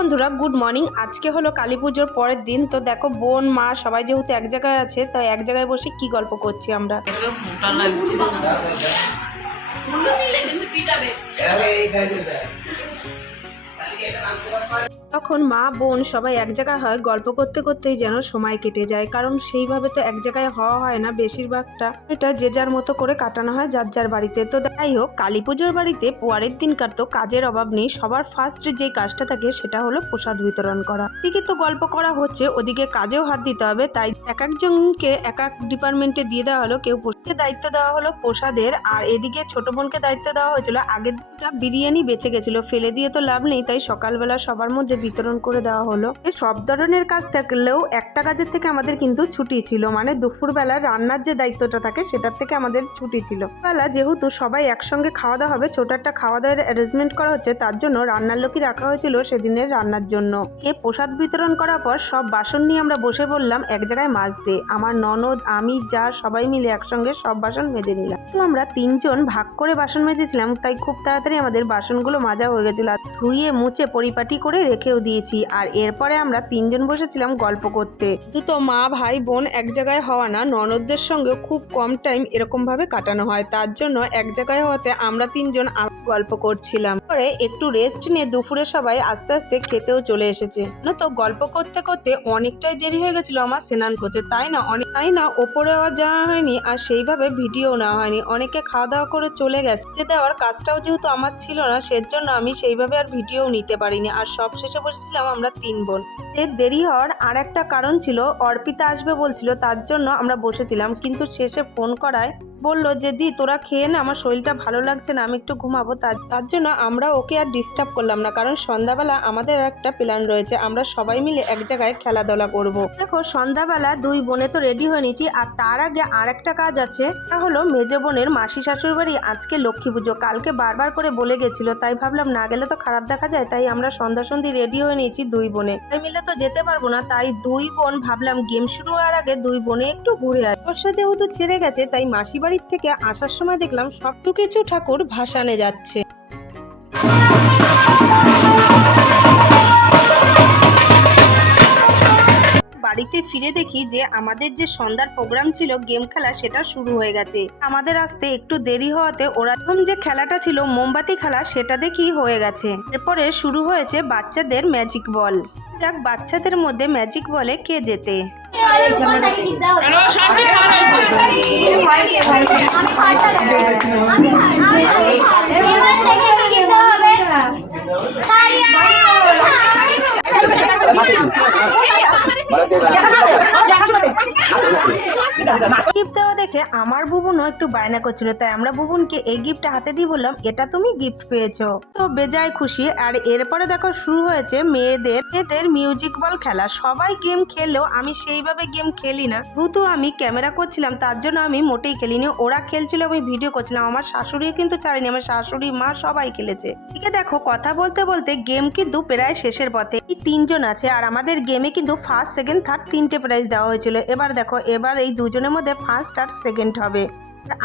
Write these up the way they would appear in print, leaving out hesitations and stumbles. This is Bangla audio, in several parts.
বন্ধুরা গুড মর্নিং। আজকে হলো কালী পুজোর পরের দিন। তো দেখো বোন মা সবাই যেহেতু এক জায়গায় আছে, তো এক জায়গায় বসে কি গল্প করছি আমরা। তখন মা বোন সবাই এক জায়গায় হয়, গল্প করতে করতেই যেন সময় কেটে যায়। কারণ সেইভাবে তো এক জায়গায় হওয়া হয় না, বেশিরভাগটা এটা যে যার মতো করে কাটানো হয় যার যার বাড়িতে। তো যাই হোক, কালী পুজোর বাড়িতে পরের দিনকার তো কাজের অভাব নেই। সবার ফার্স্ট যে কাজটা থাকে সেটা হলো প্রসাদ বিতরণ করা। ঠিকই তো গল্প করা হচ্ছে, ওদিকে কাজেও হাত দিতে হবে, তাই এক একজনকে এক এক ডিপার্টমেন্টে দিয়ে দেওয়া হলো। কেউ দায়িত্ব দেওয়া হলো প্রসাদের, আর এদিকে ছোট বোনকে দায়িত্ব দেওয়া হয়েছিল। আগের দিনটা বিরিয়ানি বেঁচে গেছিল, ফেলে দিয়ে তো লাভ নেই, তাই সকালবেলা সবার মধ্যে বিতরণ করে দেওয়া হলো। সব ধরনের কাজ থাকলেও একটা কাজের থেকে আমাদের কিন্তু ছুটি ছিল, মানে দুপুরবেলা রান্নার যে দায়িত্বটা থাকে সেটার থেকে আমাদের ছুটি ছিল। বেলা যেহেতু সবাই একসঙ্গে খাওয়া দাওয়া হবে, ছোট একটা খাওয়া দাওয়ার অ্যারেঞ্জমেন্ট করা হচ্ছে, তার জন্য রান্নার লোকই রাখা হয়েছিল সেদিনের রান্নার জন্য। প্রসাদ বিতরণ করার পর সব বাসন নিয়ে আমরা বসে বললাম এক জায়গায় মাজতে। আমার ননদ, আমি, যা সবাই মিলে একসঙ্গে সব বাসন মেজে নিলাম। তো আমরা তিনজন ভাগ করে বাসন মেজেছিলাম, তাই খুব তাড়াতাড়ি আমাদের বাসনগুলো মাজা হয়ে গেছিল। ধুয়ে মুছে পরিপাটি করে রেখেও দিয়েছি। আর এরপরে আমরা তিনজন বসেছিলাম গল্প করতে। তো মা ভাই বোন এক জায়গায় হওয়া না, ননদদের সঙ্গে খুব কম টাইম এরকম ভাবে কাটানো হয়, তার জন্য এক জায়গায় হওয়াতে আমরা তিনজন গল্প করছিলাম। পরে একটু রেস্ট নিয়ে দুপুরে সবাই আস্তে আস্তে খেতেও চলে এসেছে। তো গল্প করতে করতে অনেকটাই দেরি হয়ে গেছিল আমার স্নান করতে, তাই না ওপরে যাওয়া হয়নি, আর সেইভাবে ভিডিও নেওয়া হয়নি। অনেকে খাওয়া দাওয়া করে চলে গেছে, দেওয়ার কাজটাও যেহেতু আমার ছিল না, সেজন্য আমি সেইভাবে আর ভিডিও নিতে পারিনি। আর সব শেষে বসেছিলাম আমরা তিন বোন। দেরি হওয়ার আর একটা কারণ ছিল, অর্পিতা আসবে বলছিল, তার জন্য আমরা বসেছিলাম। কিন্তু শেষে ফোন করায় বললো যে দি তোরা খেয়ে না, আমার শরীরটা ভালো লাগছে না, আমি একটু ঘুমাবো। তার জন্য আমরা ওকে আর ডিস্টার্ব করলাম না, কারণ সন্ধ্যাবেলা আমাদের একটা প্ল্যান রয়েছে, আমরা সবাই মিলে এক জায়গায় খেলাধুলা করব। দেখো সন্ধ্যাবেলা দুই বোনে তো রেডি হয়ে নিয়েছি, আর তার আগে আর একটা কাজ আছে, তা হলো মেজো বোনের মাসি শাশুড়ি বাড়ি আজকে লক্ষ্মী পুজো। কালকে বারবার করে বলে গেছিল, তাই ভাবলাম না গেলে তো খারাপ দেখা যায়, তাই আমরা সন্ধ্যা রেডি হয়ে নিয়েছি দুই বোনে। তাই মিলে তো যেতে পারবো না, তাই দুই বোন ভাবলাম গেম শুরু হওয়ার আগে দুই বোনে একটু ঘুরে আসি। বর্ষা যেহেতু ছেড়ে গেছে, তাই মাসি বাড়ির থেকে আসার সময় দেখলাম সবকিছু ঠাকুর ভাসানে যাচ্ছে। বাড়িতে ফিরে দেখি যে আমাদের যে সন্ধ্যার প্রোগ্রাম ছিল গেম খেলা, সেটা শুরু হয়ে গেছে। আমাদের আসতে একটু দেরি হওয়াতে ওরা যে খেলাটা ছিল মোমবাতি খেলা, সেটা দেখি হয়ে গেছে। এরপরে শুরু হয়েছে বাচ্চাদের ম্যাজিক বল। যাক, বাচ্চাদের মধ্যে ম্যাজিক বলে কে জেতে। গিফট দেওয়া দেখে আমার বুবুনও একটু বায়না করছিল, তাই আমরা বুবুনকে এই গিফট হাতে দিয়ে বললাম এটা তুমি গিফট পেয়েছো। তো বেজায় খুশি। আর এরপরে দেখো শুরু হয়েছে মেয়েদের মিউজিক বল খেলা। সবাই গেম খেললেও আমি সেইভাবে গেম খেলি না, যেহেতু আমি ক্যামেরা করছিলাম তার জন্য আমি মোটেই খেলিনি। ওরা খেলছিল, আমি ভিডিও করছিলাম। আমার শাশুড়িও কিন্তু ছাড়েনি, আমার শাশুড়ি মা সবাই খেলেছে। ঠিক আছে, দেখো কথা বলতে বলতে গেম কিন্তু প্রায় শেষের পথে। এই তিনজন আছে, আর আমাদের গেমে কিন্তু ফার্স্ট সেকেন্ড থার্ড তিনটে প্রাইজ দেওয়া হয়েছিল। এবার দেখো, এবার এই দুজনের মধ্যে ফার্স্ট আর সেকেন্ড হবে।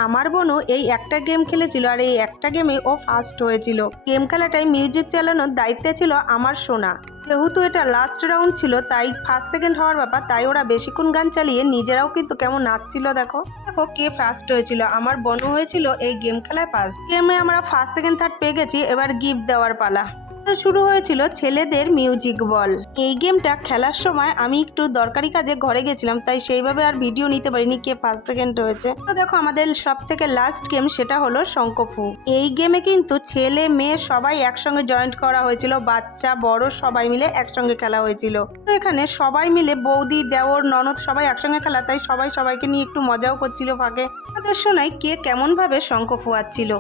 আমার বোনও এই একটা গেম খেলেছিল, আর এই একটা গেমে ও ফার্স্ট হয়েছিল। গেম খেলাটাই মিউজিক চালানোর দায়িত্বে ছিল আমার সোনা। যেহেতু এটা লাস্ট রাউন্ড ছিল, তাই ফার্স্ট সেকেন্ড হওয়ার ব্যাপার, তাই ওরা বেশিক্ষণ গান চালিয়ে নিজেরাও কিন্তু কেমন নাচছিল। দেখো কে ফার্স্ট হয়েছিল। আমার বোনও হয়েছিল এই গেম খেলায় ফার্স্ট। গেমে আমরা ফার্স্ট সেকেন্ড থার্ড পেয়ে গেছি। এবার গিফট দেওয়ার পালা। শুরু হয়েছিল ছেলেদের মিউজিক বল। এই গেমটা খেলার সময় আমি একটু দরকারি কাজে ঘরে গেছিলাম, তাই সেইভাবে আর ভিডিও নিতে পারিনি কে ফার্স্ট সেকেন্ড হয়েছে। তো দেখো আমাদের সব থেকে লাস্ট গেম, সেটা হলো শঙ্কফু। এই গেমে কিন্তু ছেলে মেয়ে সবাই একসঙ্গে জয়েন্ট করা হয়েছিল, বাচ্চা বড় সবাই মিলে একসঙ্গে খেলা হয়েছিল। তো এখানে সবাই মিলে বৌদি দেওর ননদ সবাই একসঙ্গে খেলা, তাই সবাই সবাইকে নিয়ে একটু মজাও করছিল ফাঁকে। তাদের শোনাই কে কেমন ভাবে শঙ্খ ফুয়াচ্ছিল।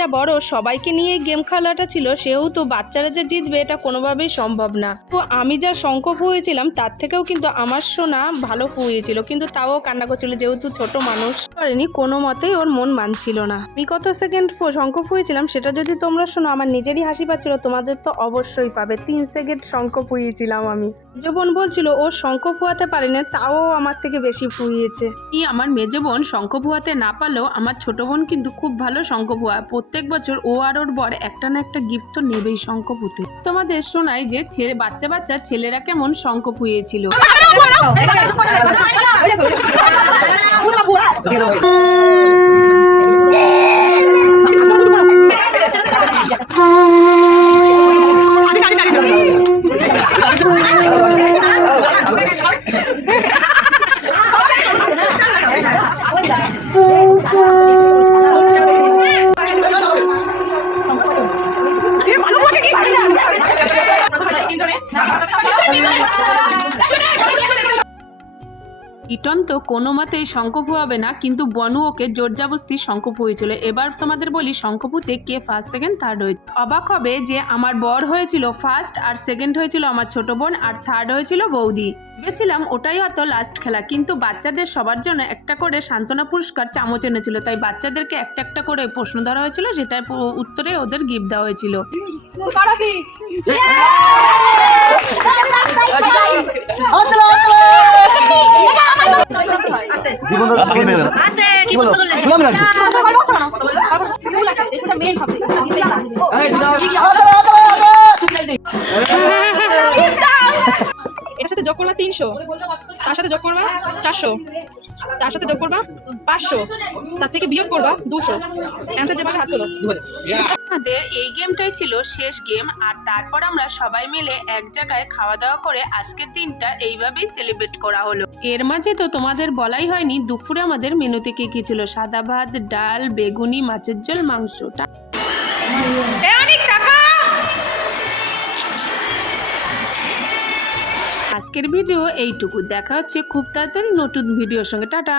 বাচ্চা বড় সবাইকে নিয়ে গেম খেলাটা ছিল, সেহেতু বাচ্চারা যে জিতবে এটা কোনোভাবেই সম্ভব না। তো আমি যা শঙ্খ ফুঁয়েছিলাম তার থেকেও কিন্তু আমার সোনা ভালো ফুঁয়েছিল, কিন্তু তাও কান্না করছিল যেহেতু ছোট মানুষ পারেনি, কোনো মতেই ওর মন মানছিল না। আমি কত সেকেন্ড শঙ্খ ফুঁয়েছিলাম সেটা যদি তোমরা শোনো আমার নিজেরই হাসি পাচ্ছিল, তোমাদের তো অবশ্যই পাবে। 3 সেকেন্ড শঙ্খ ফুঁয়েছিলাম আমি। মেজো বোন বলছিল ও শঙ্খ ফুয়াতে পারে না, তাও আমার থেকে বেশি ফুঁয়েছে। আমার মেজো বোন শঙ্খ ফুয়াতে না পারলেও আমার ছোট বোন কিন্তু খুব ভালো শঙ্খ ফুয়া। প্রত্যেক বছর ও আর ওর বর একটা না একটা গিফট তো নেবেই শঙ্খ ফুতে। তোমাদের শোনাই যে বাচ্চা বাচ্চা ছেলেরা কেমন শঙ্খ ফুয়েছিল। ইটন তো কোনো মতেই শঙ্খ ফুয়াবে না, কিন্তু বনু ওকে জোর জবরদস্তি শঙ্খ ফুয়েছিল। এবার তোমাদের বলি শঙ্খ ফুতে কে ফার্স্ট সেকেন্ড থার্ড হয়েছে। অবাক হবে যে আমার বর হয়েছিল ফার্স্ট, আর সেকেন্ড হয়েছিল আমার ছোট বোন, আর থার্ড হয়েছিল বৌদি। ভেবেছিলাম ওটাই হয়তো লাস্ট খেলা, কিন্তু বাচ্চাদের সবার জন্য একটা করে সান্ত্বনা পুরস্কার চামচ এনেছিল, তাই বাচ্চাদেরকে একটা একটা করে প্রশ্ন ধরা হয়েছিল, সেটার উত্তরে ওদের গিফট দেওয়া হয়েছিল। এর সাথে যোগ করবা 300, তার সাথে যোগ করবা 400, তার সাথে যোগ করবা 500, তার থেকে বিয়োগ করবা 200। অ্যান্সার যে পাবে হাত তোলো। আমাদের এই গেমটাই ছিল শেষ গেম, আর তারপর আমরা সবাই মিলে এক জায়গায় খাওয়া দাওয়া করে আজকের দিনটা এইভাবেই সেলিব্রেট করা হলো। এর মাঝে তো তোমাদের বলাই হয়নি দুপুরে আমাদের মেনুতে কি ছিল। সাদা ভাত, ডাল, বেগুনি, মাছের ঝোল, মাংসটা। আজকের ভিডিও এইটুকু, দেখা হচ্ছে খুব তাড়াতাড়ি নতুন ভিডিওর সঙ্গে। টাটা।